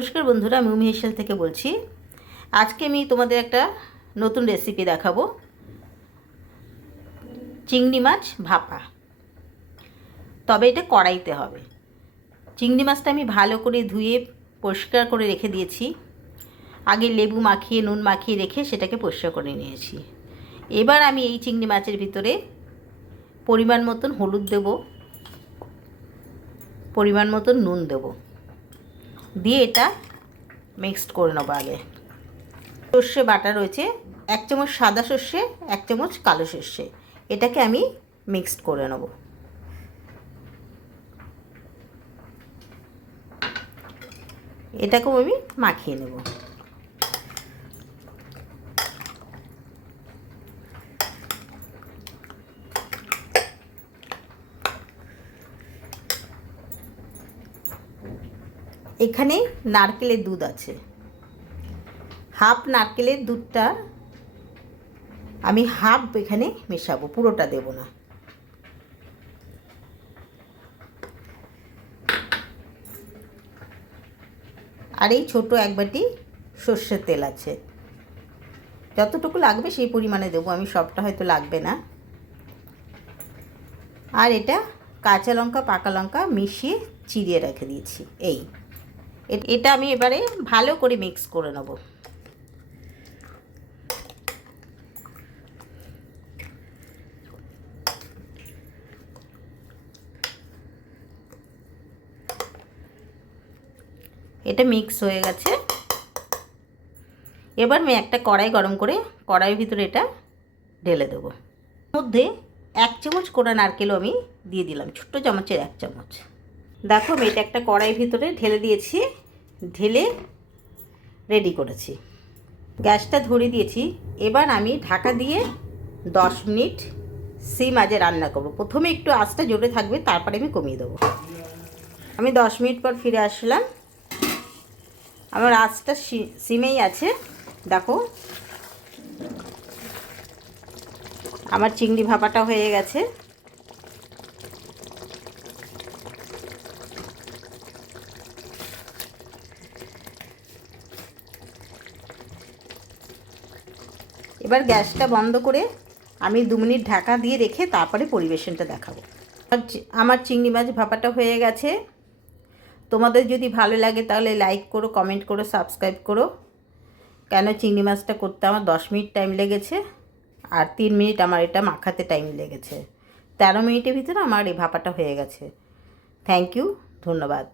নমস্কার বন্ধুরা, আমি উমি হেসেল থেকে বলছি। আজকে আমি তোমাদের একটা নতুন রেসিপি দেখাবো। চিংড়ি মাছ ভাপা। তবে এটা কড়াইতে হবে। চিংড়ি মাছটা আমি ভালো করে ধুয়ে পরিষ্কার করে রেখে দিয়েছি। আগে লেবু মাখিয়ে, নুন মাখিয়ে রেখে সেটাকে পরিষ্কার করে নিয়েছি। এবার আমি এই চিংড়ি মাছের ভিতরে পরিমাণ মতন হলুদ দেব, পরিমাণ মতন নুন দেবো। দিয়ে এটা মিক্সড করে নেব আগে। সর্ষে বাটা রয়েছে, এক চামচ সাদা সর্ষে, এক চামচ কালো সর্ষে। এটাকে আমি মিক্সড করে নেব। এটাকেও আমি মাখিয়ে নেব। এখানে নারকেলের দুধ আছে। হাফ নারকেলের দুধটা আমি হাফ এখানে মেশাবো, পুরোটা দেব না। আর এই ছোট এক বাটি সর্ষের তেল আছে। যতটুকু লাগবে সেই পরিমাণে দেবো, আমি সবটা হয়তো লাগবে না। আর এটা কাঁচা লঙ্কা, পাকা লঙ্কা মিশিয়ে চিরিয়ে রেখে দিয়েছি, এই। এটা আমি এবারে ভালো করে মিক্স করে নেব। এটা মিক্স হয়ে গেছে। এবার আমি একটা কড়াই গরম করে কড়াইয়ের ভিতরে এটা ঢেলে দেবো। মধ্যে এক চামচ কোড়া নারকেলও আমি দিয়ে দিলাম, ছোট্ট চামচের এক চামচ। দেখো আমি এটা একটা কড়াইয়ের ভিতরে ঢেলে দিয়েছি, ঢেলে রেডি করেছি। গ্যাসটা ধরিয়ে দিয়েছি, এবার আমি ঢাকা দিয়ে দশ মিনিট সিম আজে রান্না করব। প্রথমে একটু আঁচটা জোরে থাকবে, তারপরে আমি কমিয়ে দেবো। আমি দশ মিনিট পর ফিরে আসলাম। আমার আঁচটা সিমেই আছে। দেখো, আমার চিংড়ি ভাপাটা হয়ে গেছে। এবার গ্যাসটা বন্ধ করে আমি দু মিনিট ঢাকা দিয়ে রেখে তারপরে পরিবেশনটা দেখাবো। আমার চিংড়ি মাছ ভাপাটা হয়ে গেছে। তোমাদের যদি ভালো লাগে তাহলে লাইক করো কমেন্ট করো সাবস্ক্রাইব করো। কেন চিংড়ি মাছটা করতে আমার দশ মিনিট টাইম লেগেছে আর তিন মিনিট আমার এটা মাখাতে টাইম লেগেছে। তেরো মিনিটের ভিতরে আমার এই ভাপাটা হয়ে গেছে। থ্যাংক ইউ ধন্যবাদ।